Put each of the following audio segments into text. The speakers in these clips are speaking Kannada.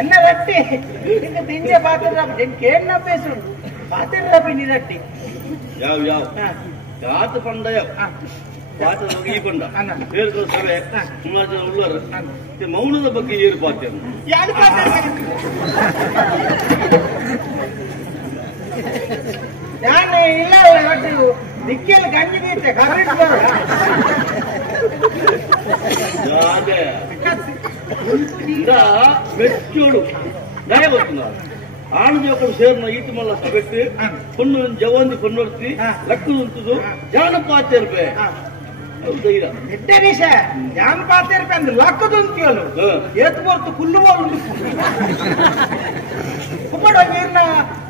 என்ன ரட்டி நீங்க திஞ்ச பாத்துறாப்ப என்ன பேசுறோம் பாத்துறாப்ப நீ ரட்டி யாவ் யாவ் காத்து பண்டைய ಪಾತ್ರ ಈಕೊಂಡ ಬೇರೆ ಸಭೆ ಸುಮಾರು ಜನ ಉಳ್ಳರು ಮೌನದ ಬಗ್ಗೆ ಏರು ಪಾತ್ರ ನಾನು ಇಲ್ಲ ಒಟ್ಟು ದಿಕ್ಕೆಲ್ಲ ಗಂಜಿಗೈತೆ ಕರೆಂಟ್ ಮೆಚ್ಚೋಡು ದಯ ಗೊತ್ತು ಆನಂದ ఒకరు ಸೇರ್ನ ಈತಿ ಮಲ್ಲ ಸಭೆಟ್ಟು ಪೊಣ್ಣು ಜವಂದಿ ಪೊನ್ನೊಡ್ತಿ ಲಕ್ಕು ಉಂಟುದು ಜಾನಪಾತ ಇರ್ಬೇ ಎಡ್ಡನಿಷ ಜಾನಪಾತ ಇರ್ಬೇ ಅಂದ್ರೆ ಲಕ್ಕದು ಅಂತೀವಲ್ಲ ಏತ್ ಬರ್ತು ಕುಲ್ಲುವಳು ಕುಮ್ಮಡ ನೀರಿನ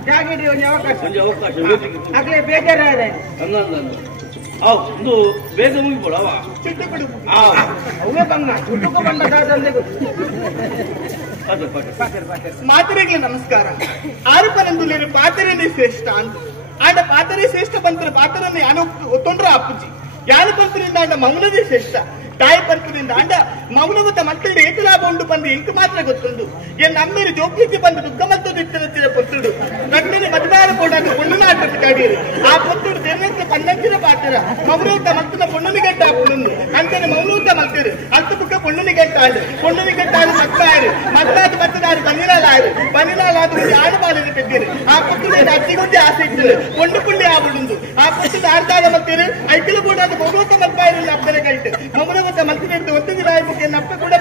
ಜಾಗಿಡಿ ಒಂದು ಅವಕಾಶ ಆಗ್ಲೇ ಬೇಜಾರಾದ ಒಂದು ಬೇಗ ಮುಗಿಬೋಡ ಅವ ಚಿಟ್ಟು ಬಿಡು ಅವೇ ಬಂದ ಚುಟ್ಟುಕು ಬಂದ ದಾದಂದೆ ಮಾತರೆಗೆ ನಮಸ್ಕಾರ ಆರುಪನೆಂದು ಪಾತರೇನೆ ಶ್ರೇಷ್ಠ ಅಂತ ಆಡ ಪಾತರೇ ಶ್ರೇಷ್ಠ ಬಂತರ ಪಾತರನ್ನೇ ಯಾನು ತೊಂದ್ರೆ ಅಪ್ಪುಜಿ ಯಾನು ಬಂತರಿಂದ ಆಡ ಮೌನದೇ ಶ್ರೇಷ್ಠ ತಾಯಿ ಪಂಪದಿಂದ ಅಂಡ ಮೌನವತ್ತ ಮಕ್ಕಳ ಏಕಲಾಭ ಉಂಡು ಬಂದು ಇಂಕ ಮಾತ್ರ ಗೊತ್ತುಂಡು ಎನ್ ಅಮ್ಮೇರು ಜೋಗ್ಯಕ್ಕೆ ಬಂದು ದುಃಖ ಮತ್ತೊಂದು ಇತ್ತಿನ ಪೊತ್ತುಡು ನನ್ನನೆ ಮದುವಾರ ಕೂಡ ಪೊಣ್ಣು ನಾಟ ಬಿಟ್ಟಾಡಿರು ಆ ಪೊತ್ತುಡು ತೆರಕ್ಕೆ ಪನ್ನಂಚಿನ ಪಾತ್ರ ಮೌನವತ್ತ ಮಕ್ಕಳ ಪೊಣ್ಣನಿಗಂಟ ಹಾಕೊಂಡು ಅಂತಾನೆ ಮೌನವತ್ತ ಮಕ್ಕಳು ಅಲ್ತು ಬುಕ್ಕ ಪೊಣ್ಣನಿಗಂಟ ಮಕ್ಕಳು ಮತ್ತಾದ ಮತ್ತದಾರು ಬನಿಲಾಲಾದ ಒಂದು ಆಡುಮಾಲಿನ ಪೆದ್ದಿರು ಆ ಪೊತ್ತುಡ ಅಜ್ಜಿಗೊಂದು ಆಸೆ ಇಟ್ಟರು ಪೊಣ್ಣು ಪುಳ್ಳಿ ಆಬಿಡುಂದು ಆ ಪೊತ್ತುಡ ಆಡ್ದಾಗ ಮಕ್ಕಳು ಐಕಲು ಕೂಡ ಅದು ಮೌನವತ್ತ ಮಕ್ಕಳು ಅಪ್ಪನ ಕೈಟ್ ಮೌನವತ್ತ ಮಕ್ಕಳು ಒತ್ತುಗೆ ರಾಯಕ್ಕೆ ನಪ್ಪ ಕೂಡ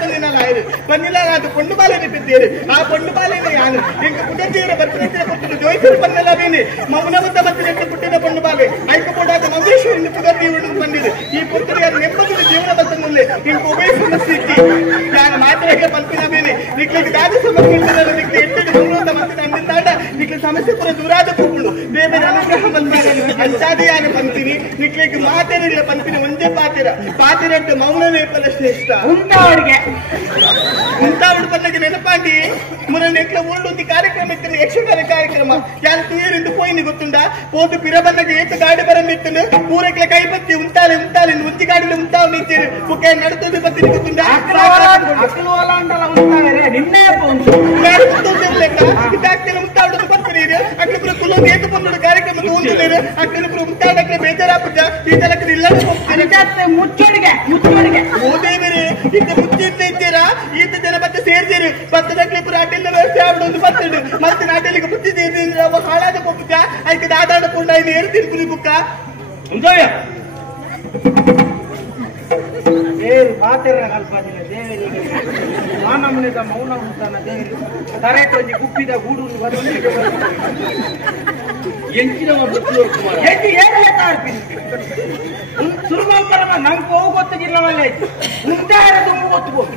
ಬಂದಿಲ್ಲ ಅದು ಪೊಣ್ಣು ಬಾಲೆನೆ ಬಿದ್ದೇರು ಆ ಪೊಣ್ಣು ಬಾಲೆನೆ ಯಾನು ಎಂಕ ಪುಟಂಜಿಯರ ಬರ್ತಿನ ಪುಟ್ಟಿನ ಜೋಯಿಸರು ಬಂದಲ್ಲ ಬೇನೆ ಮೌನವತ್ತ ಮಕ್ಕಳು ಪುಟ್ಟಿನ ಪೊಣ್ಣು ಬಾಲೆ ಐಕ ಕೂಡ ಮೌನೇಶ್ವರಿನ ಪುಗರ್ನಿ ಬಂದಿದೆ ಈ ಪುತ್ರಿಯರು ನೆಮ್ಮದಿನ ಜೀವನ ಬಂತನಲ್ಲೇ ಇಂಕ ಉಭಯಸುವ ಸ್ಥಿತಿ ನಾನು ಮಾತ್ರೆಗೆ ಪಂಪಿನ ಬೇನೆ ನಿಕ್ಲಿಗೆ ದಾದ ಸಮಸ್ಯೆ ನಿಕ್ಲಿ ಎಟ್ಟು ಮೌನವತ್ತ ಮಕ್ಕಳು ಅಂದಿದ್ದಾಡ ನಿಕ್ಲಿ ಸಮಸ್ಯೆ ಪುರ ದೂರಾದ ಪೂಗಳು ದೇವರ ಅನುಗ್ರಹ ಬಂದಿದೆ ಅಂತಾದಿಯಾನ ಪಂಪಿನಿ ನಿಕ್ಲಿಗೆ ಮಾತೇರಿಲ್ಲ ಪಂಪಿನ ಒಂದೇ ಪಾತಿರಟ್ಟು ಮೌನವೇ ಫಲ ಶ್ರೇಷ್ಠ ಉಂಟಾವಡು ಪನ್ನಗೆ ನೆನಪಾಗಿ ಮುರನೆಕ್ಲ ಊರುಂದಿ ಕಾರ್ಯಕ್ರಮ ಇತ್ತು ಯಕ್ಷಗಾನ ಕಾರ್ಯಕ್ರಮ ಯಾರು ತೂಯರಿಂದ ಪೋಯಿನಿ ಗೊತ್ತುಂಡ ಹೋದು ಪಿರ ಬಂದಾಗ ಏತು ಗಾಡಿ ಬರಮಿತ್ತು ಪೂರಕ್ಲ ಕೈ ಬತ್ತಿ ಉಂಟಾಲೆ ಒಂಜಿ ಗಾಡಿಲಿ ಉಂಟಾವ್ ನಿಂತಿರು ಬುಕ್ಕೆ ನಡುತ್ತದೆ ಬತ್ತಿ ಗೊತ್ತುಂಡ ಇದಾಗ್ತಿಲ್ಲ ಉಂಟಾವಡು ಬರ್ತೀರಿ ಅಕ್ಕಿಬ್ರು ಕುಲೋದು ಏತು ಬಂದು ಕಾರ್ಯಕ್ರಮ ತಗೊಂಡಿದ್ದೀರು ಅಕ್ಕಿಬ್ರು ಉಂಟಾಡಕ್ಕೆ ಬೇಜಾರಾಪುಜ ಈ ತಲಕ್ಕೆ ಇಲ್ಲ ಮುಚ್ಚೋಡಿಗೆ ಓದೇವರೇ ಇಂತ ಮುಚ್ಚಿಟ್ಟು ಇದ್ದೀರಾ ಈತ ಜನ ಮತ್ತೆ ಸೇರ್ತೀರಿ ಭತ್ತದಕ್ಕೆ ಪುರ ಅಡ್ಡಿಲ್ಲ ವ್ಯವಸ್ಥೆ ಆಗ್ಬಿಡು ಬರ್ತಡು ಮತ್ತೆ ನಾಟಲಿಗೆ ಬುತ್ತಿ ಸೇರಿದ್ರೆ ಅವ ಹಾಳಾದ ಕೊಪ್ಪುಕ ಆಯ್ಕೆ ದಾದಾಡ ಕೊಂಡ ಇನ್ನು ಏರ್ತೀನಿ ಕುರಿ ಬುಕ್ಕ ದೇವರು ಪಾತ್ರ ಕಲ್ಪಾದಿನ ದೇವರಿಗೆ ಮಾನಮ್ಮನಿದ ಮೌನ ಉಂಟಾನ ದೇವರಿಗೆ ಕರೆಕ್ಟ್ ಒಂದು ಗುಪ್ಪಿದ ಗೂಡು ಸುರುಮಲ್ಪರಮ ನಮ್ಗೆ ಹೋಗು ಗೊತ್ತಿಲ್ಲವಲ್ಲ ಮುಂಚಾರದು ಗೊತ್ತುಬೋದು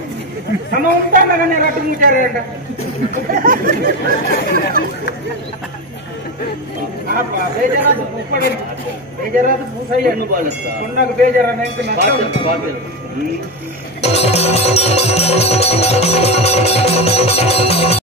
ನಮ್ಮ ಉಂಟಾನೆ ರಟ್ಟು ಮುಂಚಾರ ಬೇಜಾರಾದ ಬೇಜಾರಾದ ಭೂಸಯ್ಯ ಸುಣ್ಣಾಗ ಬೇಜಾರ